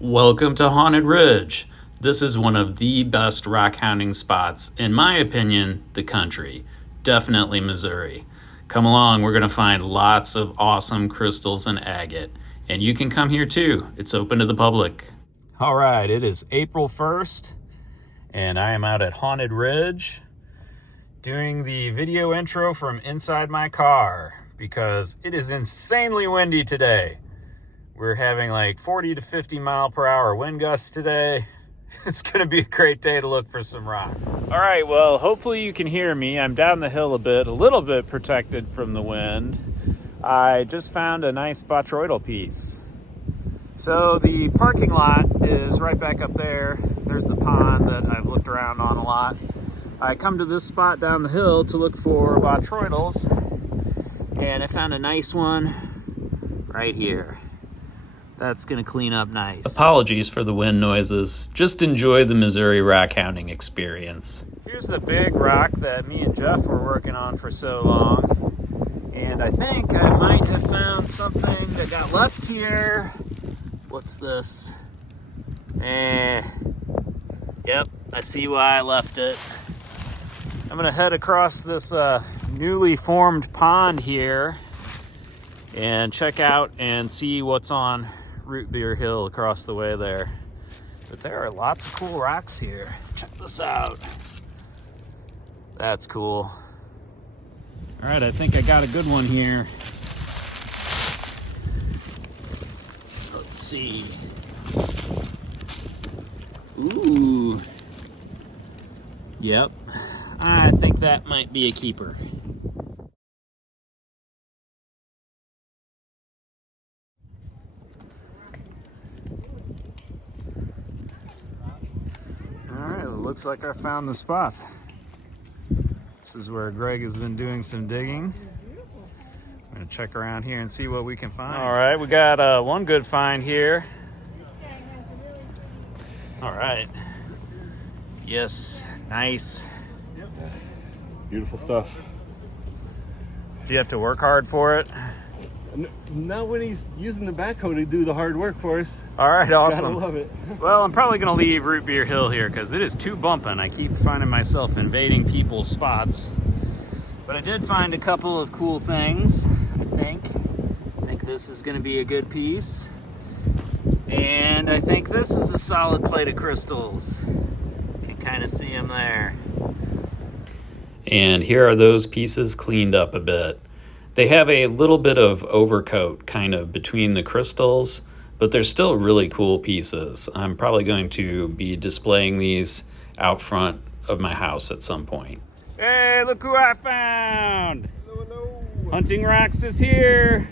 Welcome to Haunted Ridge. This is one of the best rock hounding spots, in my opinion, the country. Definitely Missouri. Come along, we're going to find lots of awesome crystals and agate. And you can come here too. It's open to the public. All right, it is April 1st, and I am out at Haunted Ridge doing the video intro from inside my car because it is insanely windy today. We're having like 40 to 50 mile per hour wind gusts today. It's going to be a great day to look for some rock. All right, well, hopefully you can hear me. I'm down the hill a little bit protected from the wind. I just found a nice botryoidal piece. So the parking lot is right back up there. There's the pond that I've looked around on a lot. I come to this spot down the hill to look for botryoidals, and I found a nice one right here. That's gonna clean up nice. Apologies for the wind noises. Just enjoy the Missouri rock hounding experience. Here's the big rock that me and Jeff were working on for so long. And I think I might have found something that got left here. What's this? Yep, I see why I left it. I'm gonna head across this newly formed pond here and check out and see what's on Root Beer Hill across the way there. But there are lots of cool rocks here. Check this out. That's cool. All right, I think I got a good one here. Let's see. Ooh. Yep. I think that might be a keeper. Looks like I found the spot. This is where Greg has been doing some digging. I'm gonna check around here and see what we can find. All right, we got one good find here. All right. Yes, nice. Yep. Beautiful stuff. Do you have to work hard for it? Not when he's using the backhoe to do the hard work for us. All right, awesome. Gotta love it. Well, I'm probably gonna leave Root Beer Hill here because it is too bumping. I keep finding myself invading people's spots. But I did find a couple of cool things, I think. I think this is gonna be a good piece. And I think this is a solid plate of crystals. You can kind of see them there. And here are those pieces cleaned up a bit. They have a little bit of overcoat kind of between the crystals, but they're still really cool pieces. I'm probably going to be displaying these out front of my house at some point. Hey, look who I found! Hello, hello. Hunting Rocks is here.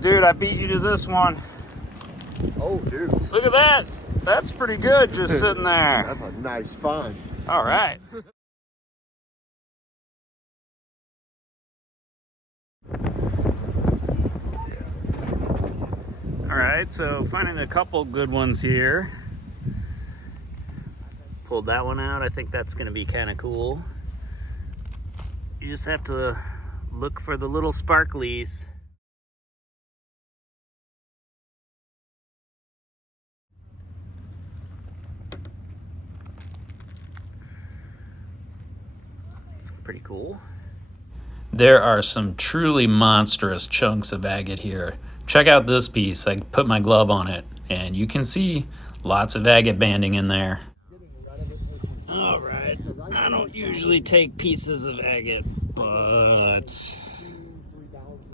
Dude, I beat you to this one. Oh, dude. Look at that. That's pretty good just sitting there. That's a nice find. All right. All right, so finding a couple good ones here. Pulled that one out. I think that's going to be kind of cool. You just have to look for the little sparklies. It's pretty cool. There are some truly monstrous chunks of agate here. Check out this piece. I put my glove on it, and you can see lots of agate banding in there. All right. I don't usually take pieces of agate, but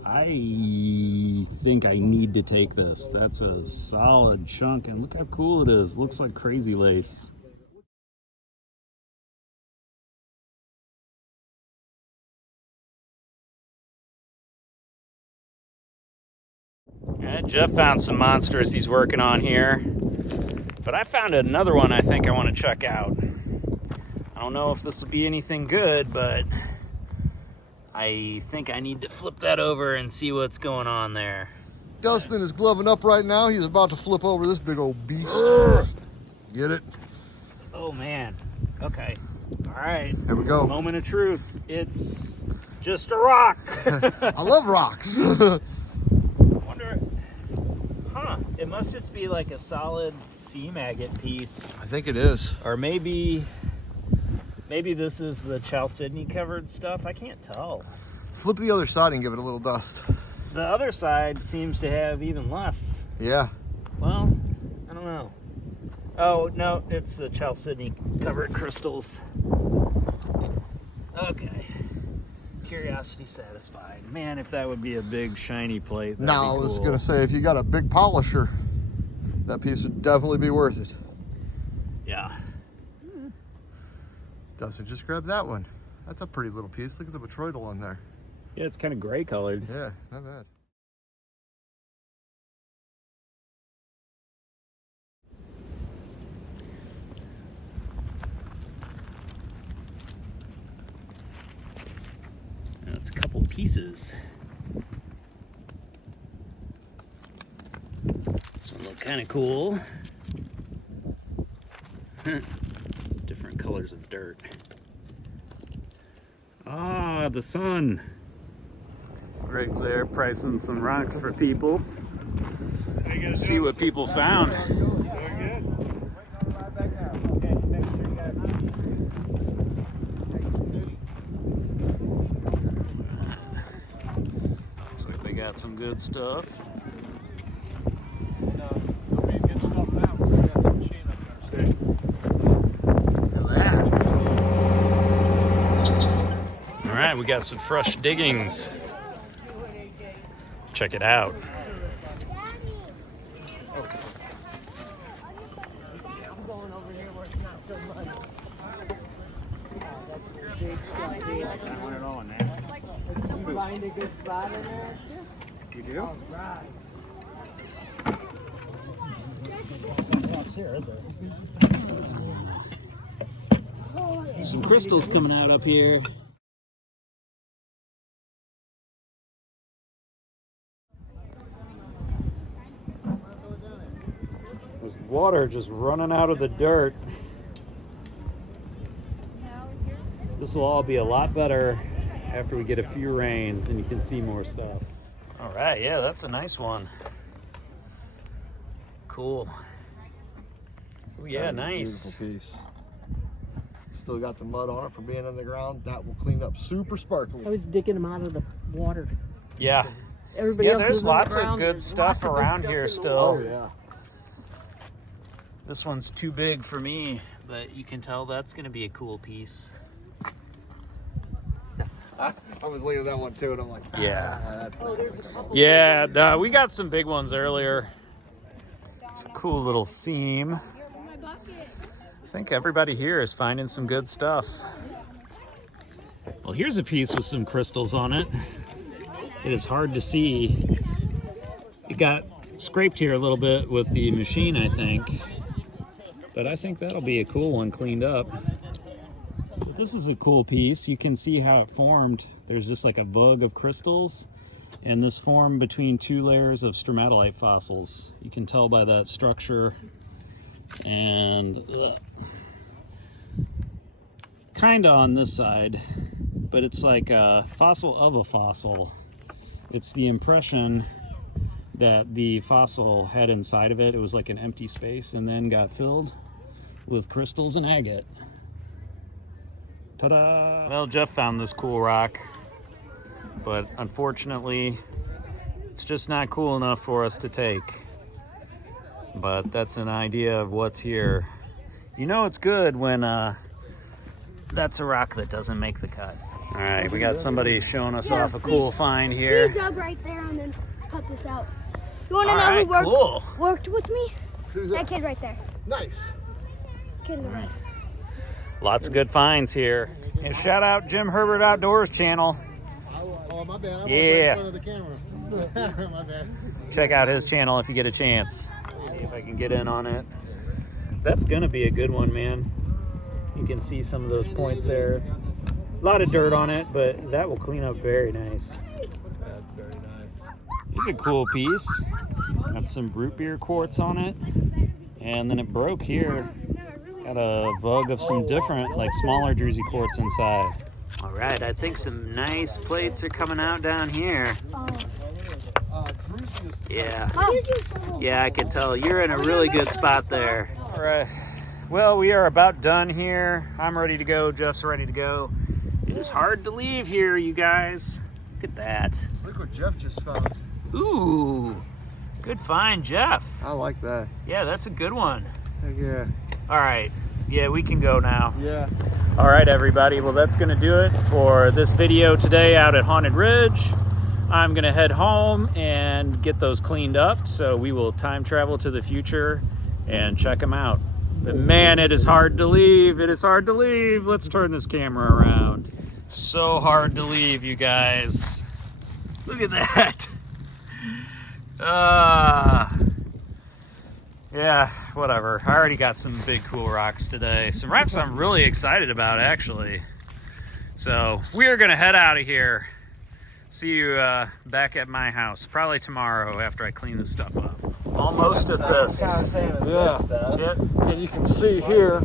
I think I need to take this. That's a solid chunk, and look how cool it is. Looks like crazy lace. Jeff found some monsters he's working on here, but I found another one I think I want to check out. I don't know if this will be anything good, but I think I need to flip that over and see what's going on there. Dustin is gloving up right now. He's about to flip over this big old beast. Get it? Oh man. Okay. All right. Here we go. Moment of truth. It's just a rock. I love rocks. It must just be like a solid seam agate piece. I think it is. Or maybe this is the chalcedony covered stuff. I can't tell. Flip the other side and give it a little dust. The other side seems to have even less. Yeah. Well, I don't know. Oh, no, it's the chalcedony covered crystals. Okay. Curiosity satisfied. Man, if that would be a big shiny plate, that'd No, be I was cool. gonna say, if you got a big polisher, that piece would definitely be worth it. Yeah. Dustin, just grab that one. That's a pretty little piece. Look at the botryoidal on there. Yeah, it's kind of gray colored. Yeah, not bad. That's a couple pieces. This one look kind of cool. Different colors of dirt. Ah, the sun. Greg's there pricing some rocks for people. See what people found. Looks like they got some good stuff. All right, we got some fresh diggings. Check it out. I'm going over here where it's not so muddy. I want it all in there. You find a good spot in there? You do? All right. Here, is there? Some crystals coming out up here. There's water just running out of the dirt. This will all be a lot better after we get a few rains and you can see more stuff. All right, yeah, that's a nice one. Cool. Oh yeah, nice. Beautiful piece. Still got the mud on it from being in the ground. That will clean up super sparkly. I was digging them out of the water. Yeah. Everybody Yeah, else there's was lots of around. good There's stuff lots of good around stuff here in the still. Oh water. yeah. This one's too big for me, but you can tell that's gonna be a cool piece. I was looking at that one too, and I'm like, Yeah. that's Oh, there's a couple. Yeah, we got some big ones earlier. It's a cool little seam. I think everybody here is finding some good stuff. Well, here's a piece with some crystals on it. It is hard to see. It got scraped here a little bit with the machine, I think. But I think that'll be a cool one cleaned up. So this is a cool piece. You can see how it formed. There's just like a vug of crystals, and this formed between two layers of stromatolite fossils. You can tell by that structure. And kind of on this side, but it's like a fossil of a fossil. It's the impression that the fossil had inside of it. It was like an empty space and then got filled with crystals and agate. Ta-da! Well, Jeff found this cool rock, but unfortunately, it's just not cool enough for us to take. But that's an idea of what's here. You know it's good when that's a rock that doesn't make the cut. All right, we got somebody showing us off a cool find He here. dug right there and then cut this out. You want to All know right, who cool. worked with me? Who's That that? kid right there. Nice. Kid in the red. Lots of good finds here. And shout out Jim Herbert Outdoors channel. Oh, my bad. I Yeah. was right in front of the camera. My bad. Check out his channel if you get a chance. See if I can get in on it. That's gonna be a good one, man. You can see some of those points there. A lot of dirt on it, but that will clean up very nice. That's very nice. It's a cool piece. Got some root beer quartz on it. And then it broke here. Got a vug of some different, like smaller druzy quartz inside. All right, I think some nice plates are coming out down here. Yeah. Use your shovel. Yeah, I can tell. You're in a really good spot there. All right. Well, we are about done here. I'm ready to go. Jeff's ready to go. It is hard to leave here, you guys. Look at that. Look what Jeff just found. Ooh, good find, Jeff. I like that. Yeah, that's a good one. Heck yeah. All right. Yeah, we can go now. Yeah. All right, everybody. Well, that's going to do it for this video today out at Haunted Ridge. I'm going to head home and get those cleaned up, so we will time travel to the future and check them out. But man, it is hard to leave. It is hard to leave. Let's turn this camera around. So hard to leave, you guys. Look at that. Yeah, whatever. I already got some big cool rocks today. Some rocks I'm really excited about, actually. So we are going to head out of here. See you back at my house, probably tomorrow after I clean this stuff up. Almost at this. Yeah. Yep. And you can see here,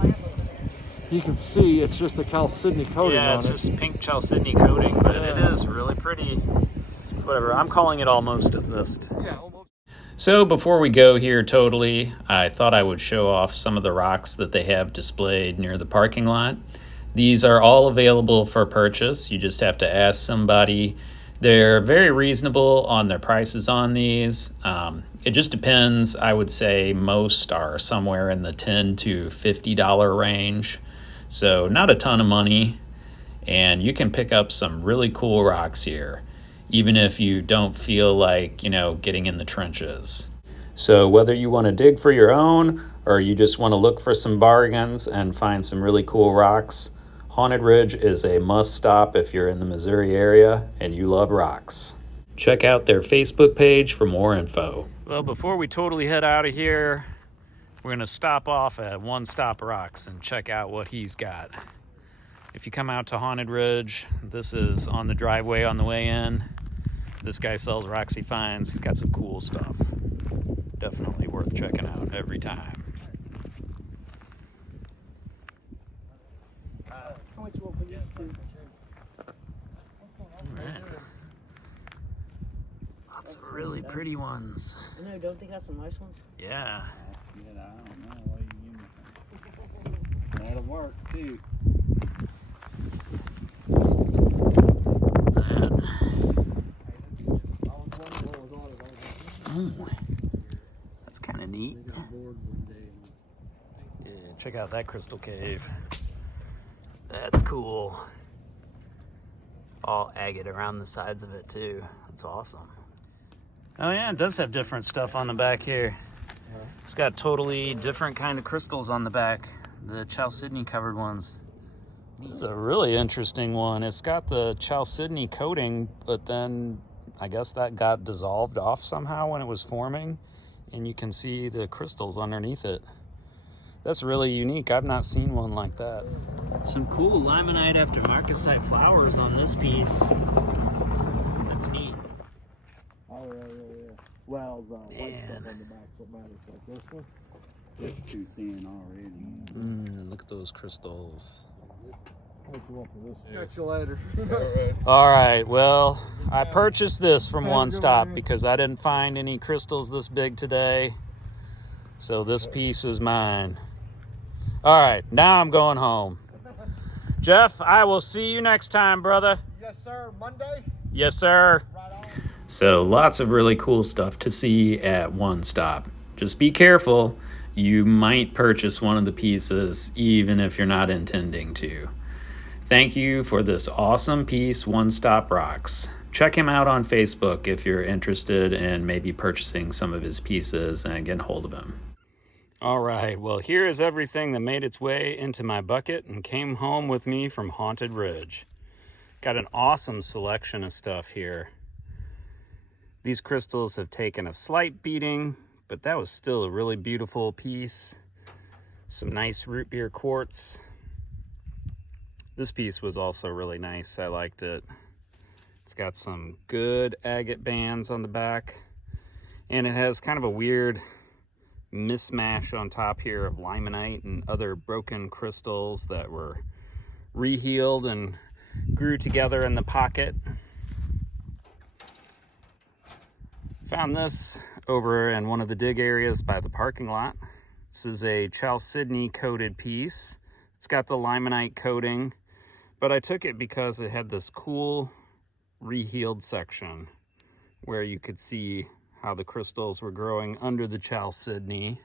you can see it's just a chalcedony coating Yeah, on it's it. just pink chalcedony coating, but it is really pretty. Whatever, I'm calling it almost at this. Yeah, almost. So before we go here totally, I thought I would show off some of the rocks that they have displayed near the parking lot. These are all available for purchase. You just have to ask somebody. They're very reasonable on their prices on these. It just depends. I would say most are somewhere in the $10 to $50 range. So not a ton of money. And you can pick up some really cool rocks here, even if you don't feel like, getting in the trenches. So whether you want to dig for your own or you just want to look for some bargains and find some really cool rocks, Haunted Ridge is a must stop if you're in the Missouri area and you love rocks. Check out their Facebook page for more info. Well, before we totally head out of here, we're going to stop off at One Stop Rocks and check out what he's got. If you come out to Haunted Ridge, this is on the driveway on the way in. This guy sells rocks he finds. He's got some cool stuff. Definitely worth checking out every time. How much will we use to? Right. Lots of really pretty ones. I know, don't they got some nice ones? Yeah. Yeah, I don't know why you give me. That'll work too. Ooh, that's kind of neat. Yeah, check out that crystal cave. That's cool. All agate around the sides of it too. That's awesome. Oh yeah, it does have different stuff on the back here. It's got totally different kind of crystals on the back. The chalcedony covered ones. This is a really interesting one. It's got the chalcedony coating, but then I guess that got dissolved off somehow when it was forming, and you can see the crystals underneath it. That's really unique. I've not seen one like that. Some cool limonite after marcasite flowers on this piece. That's neat. Oh, yeah. Well, the white stuff on the back's what matters. Like this one, it's too thin already. Look at those crystals. Catch you later. All right, well, I purchased this from One Stop because I didn't find any crystals this big today. So this piece is mine. All right, now I'm going home. Jeff, I will see you next time, brother. Yes, sir. Monday? Yes, sir. Right on. So lots of really cool stuff to see at One Stop. Just be careful. You might purchase one of the pieces even if you're not intending to. Thank you for this awesome piece, One Stop Rocks. Check him out on Facebook if you're interested in maybe purchasing some of his pieces and getting hold of him. All right, well, here is everything that made its way into my bucket and came home with me from Haunted Ridge. Got an awesome selection of stuff here. These crystals have taken a slight beating, but that was still a really beautiful piece. Some nice root beer quartz. This piece was also really nice. I liked it. It's got some good agate bands on the back, and it has kind of a weird mismatch on top here of limonite and other broken crystals that were rehealed and grew together in the pocket. Found this over in one of the dig areas by the parking lot. This is a chalcedony coated piece. It's got the limonite coating, but I took it because it had this cool rehealed section where you could see how the crystals were growing under the chalcedony.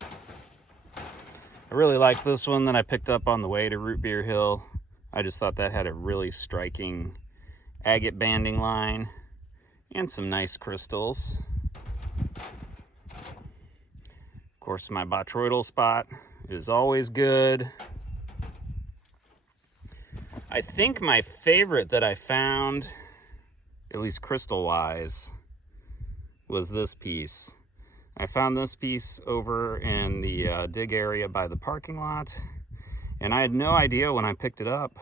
I really like this one that I picked up on the way to Root Beer Hill. I just thought that had a really striking agate banding line and some nice crystals. Of course, my botryoidal spot is always good. I think my favorite that I found, at least crystal-wise, was this piece. I found this piece over in the dig area by the parking lot, and I had no idea when I picked it up,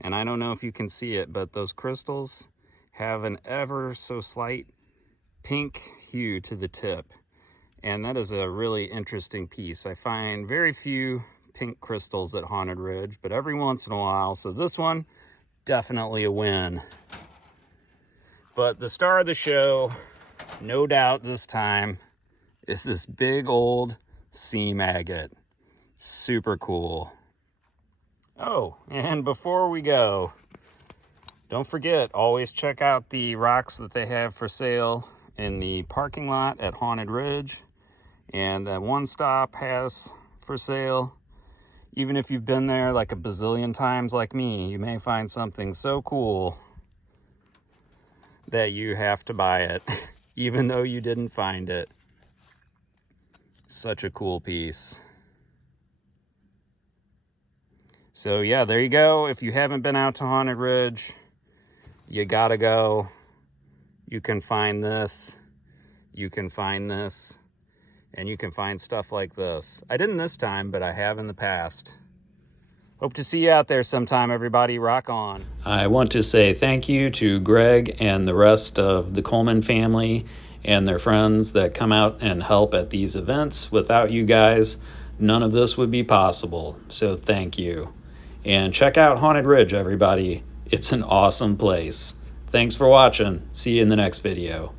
and I don't know if you can see it, but those crystals have an ever so slight pink hue to the tip, and that is a really interesting piece. I find very few pink crystals at Haunted Ridge, but every once in a while, so this one, definitely a win. But the star of the show, no doubt this time, is this big old seam agate. Super cool. Oh, and before we go, don't forget, always check out the rocks that they have for sale in the parking lot at Haunted Ridge. And that One Stop has for sale. Even if you've been there like a bazillion times like me, you may find something so cool that you have to buy it, even though you didn't find it. Such a cool piece. So yeah, there you go. If you haven't been out to Haunted Ridge, you gotta go. You can find this. You can find this. And you can find stuff like this. I didn't this time, but I have in the past. Hope to see you out there sometime, everybody. Rock on. I want to say thank you to Greg and the rest of the Coleman family and their friends that come out and help at these events. Without you guys, none of this would be possible. So thank you. And check out Haunted Ridge, everybody. It's an awesome place. Thanks for watching. See you in the next video.